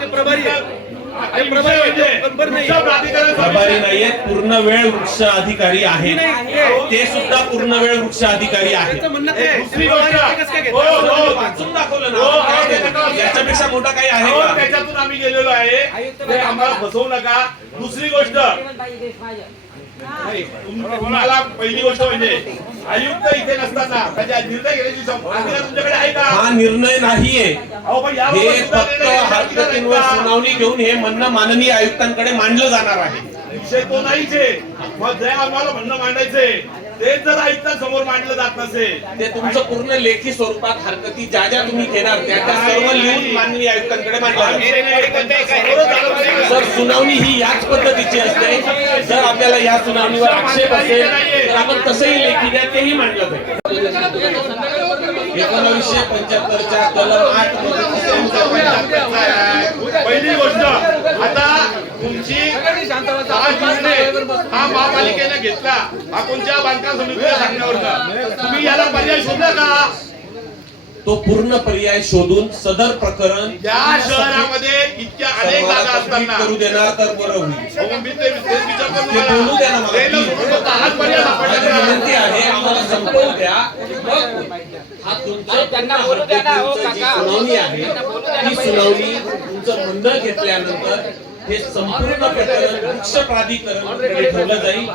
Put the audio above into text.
ते प्रभारी आहे. प्रभारी पूर्ण वेळ वृक्ष अधिकारी आहेत. ते- सुद्धा पूर्ण वेळ वृक्ष अधिकारी आहेत. हो? हो. हो, याच्यापेक्षा मोठा काही आहे का? त्याच्यातून आम्ही गेलेलो आहे. ते आम्हाला फसवू नका. दुसरी गोष्ट. तुम्हाला पहिली गोष्ट म्हणजे आयुक्त इथे नसताना त्याच्या निर्णय घेण्याची तुमच्याकडे आहे का? हा निर्णय नाहीये. हे फक्त हरकतींवर? सुनावणी घेऊन हे म्हणणं माननीय आयुक्तांकडे मांडलं जाणार आहे. विषय तो नाहीच आहे मग जे आम्हाला म्हणणं मांडायचंय ते जर आयुक्तांसमोर मांडलं जात नसेल. ते तुमचं पूर्ण लेखी स्वरूपात हरकती ज्या ज्या तुम्ही घेणार त्या त्या सर्व लिहून माननीय आयुक्तांकडे मांडलं. सर सुनावणी ही याच पद्धतीची असते. जर आपल्याला या सुनावणीवर आक्षेप असेल तर आपण तसंही लेखी द्या तेही मांडलं जाईल. पंच्याहत्तरच्या कलम आठ पहिली गोष्ट आता तुमची हा महापालिकेने घेतला. हा कोणत्या बांधकाम समितीच्या सांगण्यावर तुम्ही याला पर्याय शोधला का? तो पूर्ण पर्याय शोधून सदर प्रकरण या शहरामध्ये इतक्या अनेक जागा असताना करू देणार तर बरं होईल. ते- बोलू द्या ना. मला. विनंती? आहे आम्हाला संपवू द्या मग हा तुमचा त्यांना बोलू द्या ना, हो, काका. सुनावणी आहे त्यांना बोलू द्या ना ती पहिले. सुनावणी तुमचं म्हणणं घेतल्यानंतर हे संपूर्ण प्रकरण वृक्ष प्राधिकरण ठेवलं जाईल